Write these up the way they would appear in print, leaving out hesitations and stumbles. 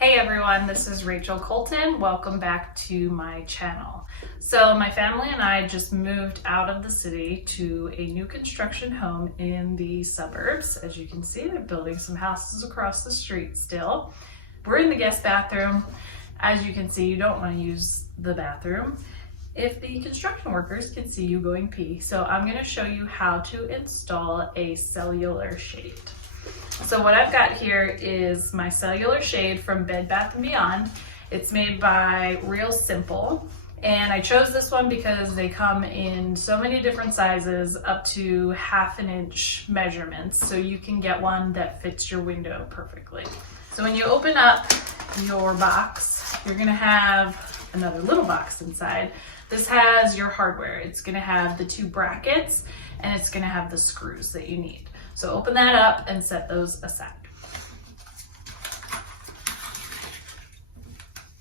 Hey everyone, this is Rachel Colton. Welcome back to my channel. So my family and I just moved out of the city to a new construction home in the suburbs. As you can see, they're building some houses across the street still. We're in the guest bathroom. As you can see, you don't want to use the bathroom if the construction workers can see you going pee. So I'm going to show you how to install a cellular shade. So what I've got here is my cellular shade from Bed Bath & Beyond. It's made by Real Simple, and I chose this one because they come in so many different sizes up to 1/2 inch measurements, so you can get one that fits your window perfectly. So when you open up your box, you're gonna have another little box inside. This has your hardware. It's gonna have the 2 brackets and it's gonna have the screws that you need. So open that up and set those aside.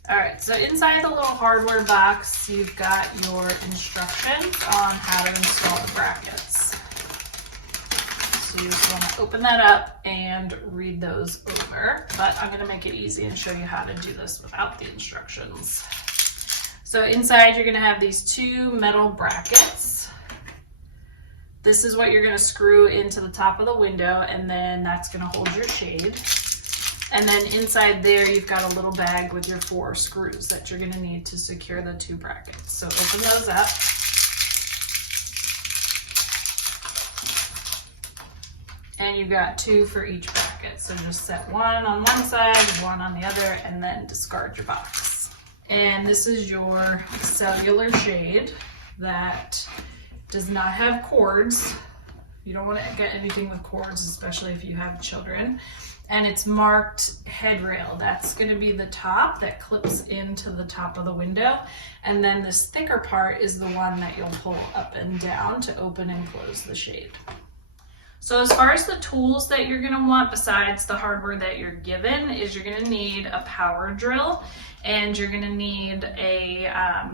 All right, so inside the little hardware box, you've got your instructions on how to install the brackets. So you just want to open that up and read those over, but I'm going to make it easy and show you how to do this without the instructions. So inside you're going to have these 2 metal brackets. This is what you're going to screw into the top of the window, and then that's going to hold your shade. And then inside there you've got a little bag with your 4 screws that you're going to need to secure the 2 brackets. So open those up. And you've got 2 for each bracket. So just set one on one side, one on the other, and then discard your box. And this is your cellular shade that does not have cords. You don't want to get anything with cords, especially if you have children. And it's marked head rail. That's going to be the top that clips into the top of the window. And then this thicker part is the one that you'll pull up and down to open and close the shade. So as far as the tools that you're going to want besides the hardware that you're given is you're going to need a power drill, and you're going to need a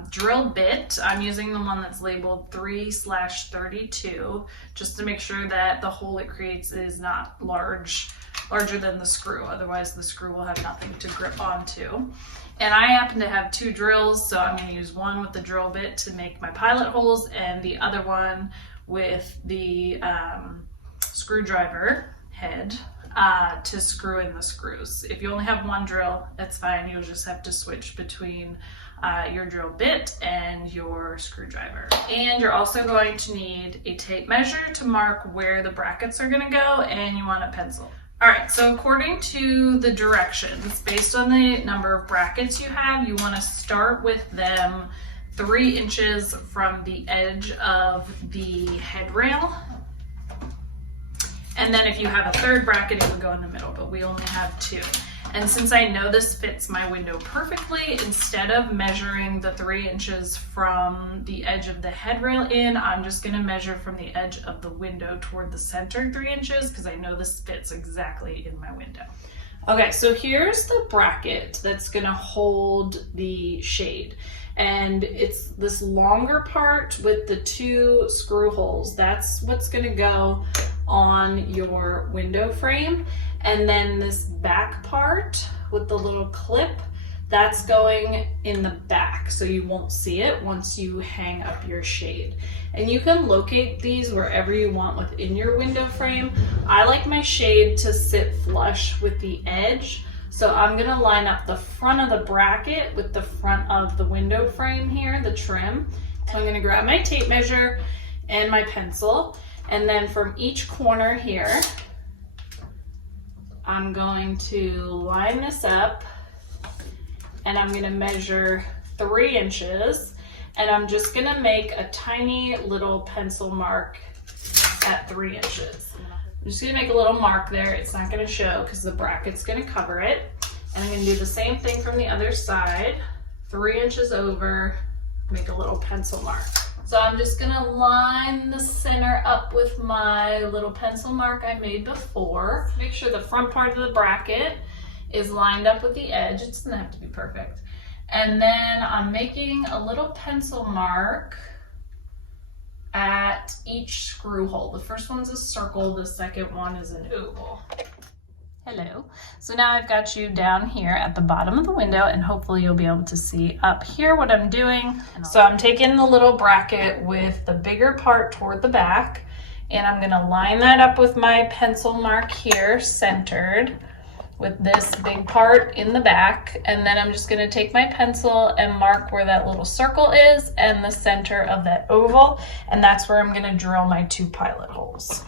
drill bit. I'm using the one that's labeled 3/32 just to make sure that the hole it creates is not larger than the screw. Otherwise the screw will have nothing to grip onto. And I happen to have 2 drills, so I'm going to use one with the drill bit to make my pilot holes and the other one with the screwdriver head to screw in the screws. If you only have 1 drill, that's fine. You'll just have to switch between your drill bit and your screwdriver. And you're also going to need a tape measure to mark where the brackets are going to go, and you want a pencil. All right, so according to the directions, based on the number of brackets you have, you want to start with them 3 inches from the edge of the head rail. And then if you have a 3rd bracket, it would go in the middle, but we only have 2. And since I know this fits my window perfectly, instead of measuring the 3 inches from the edge of the head rail in, I'm just going to measure from the edge of the window toward the center 3 inches because I know this fits exactly in my window. Okay, so here's the bracket that's going to hold the shade. And it's this longer part with the 2 screw holes. That's what's going to go on your window frame. And then this back part with the little clip, that's going in the back, so you won't see it once you hang up your shade. And you can locate these wherever you want within your window frame. I like my shade to sit flush with the edge, so I'm going to line up the front of the bracket with the front of the window frame here, the trim. So I'm going to grab my tape measure and my pencil, and then from each corner here, I'm going to line this up, and I'm going to measure 3 inches, and I'm just going to make a tiny little pencil mark at 3 inches. I'm just going to make a little mark there. It's not going to show because the bracket's going to cover it. And I'm going to do the same thing from the other side, 3 inches over, make a little pencil mark. So I'm just going to line the center up with my little pencil mark I made before. Make sure the front part of the bracket is lined up with the edge. It doesn't have to be perfect. And then I'm making a little pencil mark at each screw hole. The first one's a circle, the second one is an oval. Hello. So now I've got you down here at the bottom of the window, and hopefully you'll be able to see up here what I'm doing. So I'm taking the little bracket with the bigger part toward the back, and I'm gonna line that up with my pencil mark here, centered with this big part in the back. And then I'm just gonna take my pencil and mark where that little circle is and the center of that oval, and that's where I'm gonna drill my 2 pilot holes.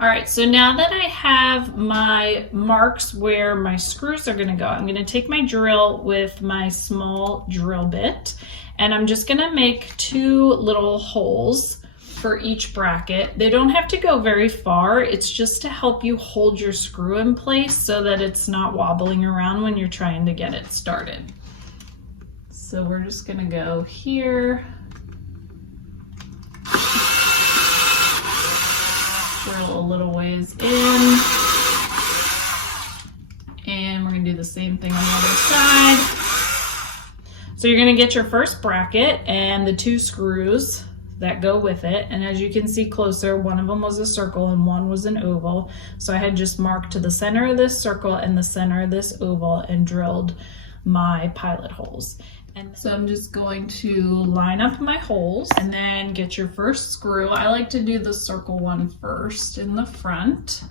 All right, so now that I have my marks where my screws are gonna go, I'm gonna take my drill with my small drill bit, and I'm just gonna make 2 little holes for each bracket. They don't have to go very far. It's just to help you hold your screw in place so that it's not wobbling around when you're trying to get it started. So we're just gonna go here. Drill a little ways in, and we're gonna do the same thing on the other side. So you're gonna get your first bracket and the 2 screws that go with it, and as you can see closer, one of them was a circle and one was an oval. So I had just marked to the center of this circle and the center of this oval and drilled my pilot holes. And so I'm just going to line up my holes and then get your first screw. I like to do the circle one first in the front.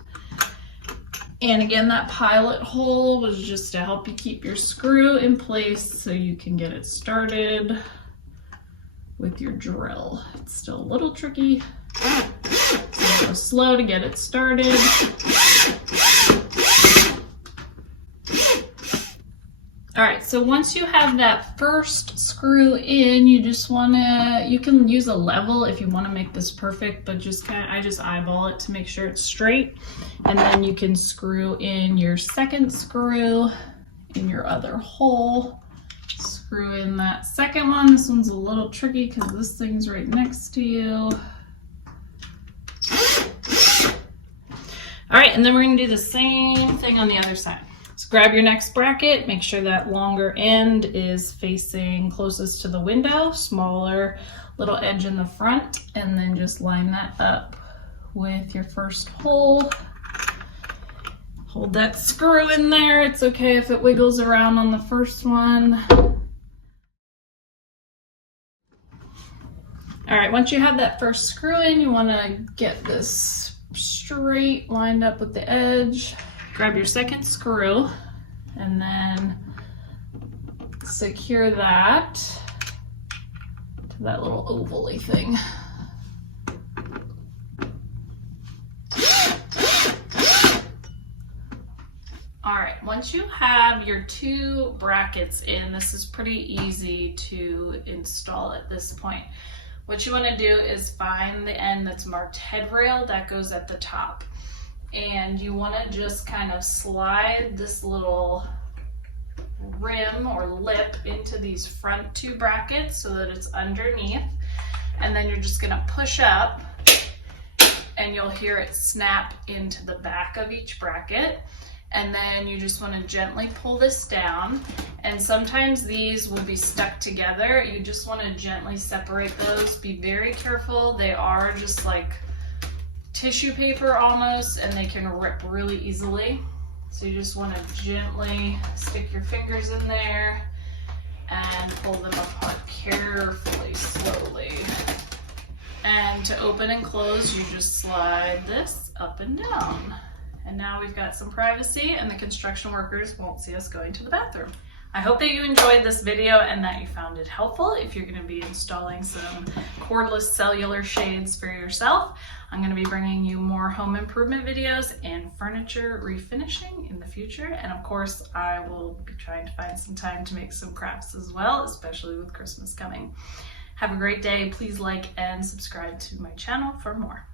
And again, that pilot hole was just to help you keep your screw in place so you can get it started with your drill. It's still a little tricky, so go slow to get it started. All right, so once you have that first screw in, you can use a level if you want to make this perfect, but I just eyeball it to make sure it's straight. And then you can screw in your second screw in your other hole. Screw in that second one. This one's a little tricky because this thing's right next to you. All right, and then we're gonna do the same thing on the other side. So grab your next bracket, make sure that longer end is facing closest to the window, smaller little edge in the front, and then just line that up with your first hole. Hold that screw in there. It's okay if it wiggles around on the first one. All right, once you have that first screw in, you wanna get this straight, lined up with the edge. Grab your second screw and then secure that to that little oval-y thing. All right, once you have your 2 brackets in, this is pretty easy to install at this point. What you want to do is find the end that's marked head rail that goes at the top. And you want to just kind of slide this little rim or lip into these front 2 brackets so that it's underneath. And then you're just going to push up and you'll hear it snap into the back of each bracket. And then you just want to gently pull this down. And sometimes these will be stuck together. You just want to gently separate those. Be very careful. They are just like tissue paper almost, and they can rip really easily. So you just want to gently stick your fingers in there and pull them apart carefully, slowly. And to open and close, you just slide this up and down. And now we've got some privacy and the construction workers won't see us going to the bathroom. I hope that you enjoyed this video and that you found it helpful. If you're going to be installing some cordless cellular shades for yourself, I'm going to be bringing you more home improvement videos and furniture refinishing in the future. And of course, I will be trying to find some time to make some crafts as well, especially with Christmas coming. Have a great day. Please like and subscribe to my channel for more.